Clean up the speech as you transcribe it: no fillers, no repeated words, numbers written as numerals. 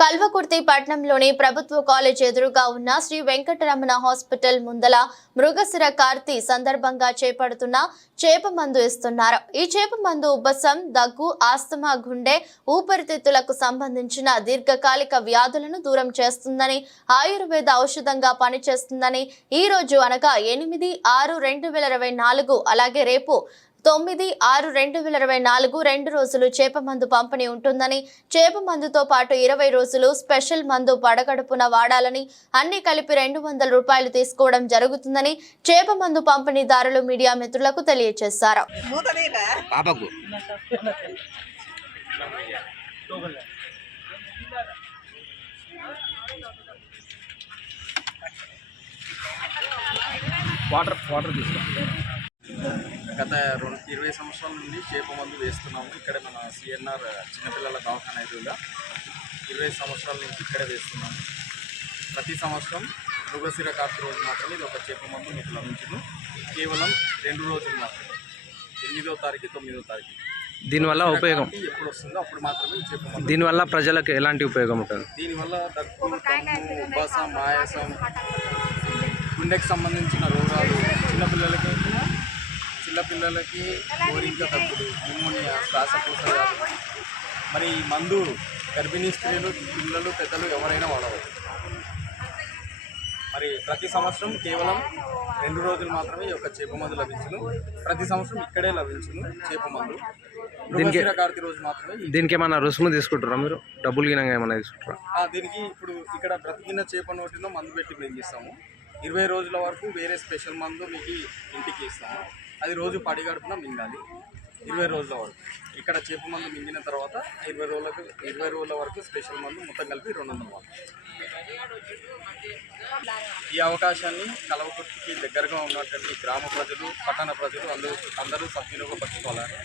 కల్వకుర్తి పట్టణంలోని ప్రభుత్వ కాలేజ్ ఎదురుగా ఉన్న శ్రీ వెంకటరమణ హాస్పిటల్ ముందల మృగశిర కార్తీ సందర్భంగా చేపడుతున్న చేప మందు ఇస్తున్నారు. ఈ చేప మందు ఉబ్బసం, దగ్గు, ఆస్తమా, గుండె, ఊపిరితిత్తులకు సంబంధించిన దీర్ఘకాలిక వ్యాధులను దూరం చేస్తుందని, ఆయుర్వేద ఔషధంగా పనిచేస్తుందని ఈ రోజు అనగా 8/6/2024 అలాగే రేపు 9/6/2024 2 రోజులు చేప మందు పంపిణీ ఉంటుందని, చేప మందుతో పాటు 20 రోజులు స్పెషల్ మందు పడగడుపున వాడాలని, అన్ని కలిపి 200 రూపాయలు తీసుకోవడం జరుగుతుందని చేప మందు పంపిణీదారులు మీడియా మిత్రులకు తెలియజేశారు. గత 20 సంవత్సరాల నుండి చేప మందు వేస్తున్నాము. ఇక్కడ మన సిఎన్ఆర్ చిన్నపిల్లల దవాఖాన ఎదురుగా 20 సంవత్సరాల నుంచి ఇక్కడే వేస్తున్నాము. ప్రతి సంవత్సరం మృగశిర కార్తీ రోజు మాత్రమే ఇది ఒక చేప మందు మీకు లభించును. కేవలం 2 రోజులు మాత్రమే, 8వ తారీఖు 9వ తారీఖు. దీనివల్ల ఉపయోగం ఎప్పుడు వస్తుందో అప్పుడు మాత్రమే చేప మందు. దీనివల్ల ప్రజలకు ఎలాంటి ఉపయోగం ఉంటుంది? దీనివల్ల దగ్గు, తమ్ము, ఉబ్బసం, ఆయాసం, గుండెకి సంబంధించిన రోగాలు, చిన్నపిల్లలకి కోరింక తగ్గులు, న్యూమోనియా, శ్వాసకోశ వ్యాధులు, మరి ఈ మందు గర్భిణీ స్త్రీలు, పిల్లలు, పెద్దలు ఎవరైనా వాడవచ్చు. మరి ప్రతి సంవత్సరం కేవలం 2 రోజులు మాత్రమే ఈ యొక్క చేప మందు లభించును. ప్రతి సంవత్సరం ఇక్కడే లభించును చేప మందు. మృగశిర కార్తీ రోజు మాత్రమే. దీనికి ఏమైనా రుసుము తీసుకుంటారా మీరు? డబ్బులు గినంగా ఏమైనా తీసుకుంటారా? దీనికి ఇప్పుడు ఇక్కడ బ్రతికిన చేప నోటిలో మందు పెట్టి పెంచిస్తాము. 20 రోజుల వరకు వేరే స్పెషల్ మందు మీకు ఇంటికి ఇస్తాము. అది రోజు పడిగడుపున మింగాలి 20 రోజుల వరకు. ఇక్కడ చేప మందు మింగిన తర్వాత 20 రోజుల వరకు స్పెషల్ మందు మొత్తం కలిపి 200 వరకు. ఈ అవకాశాన్ని కల్వకుర్తికి దగ్గరగా ఉన్నటువంటి గ్రామ ప్రజలు, పట్టణ ప్రజలు అందరూ సద్వినియోగపరచుకోవాలని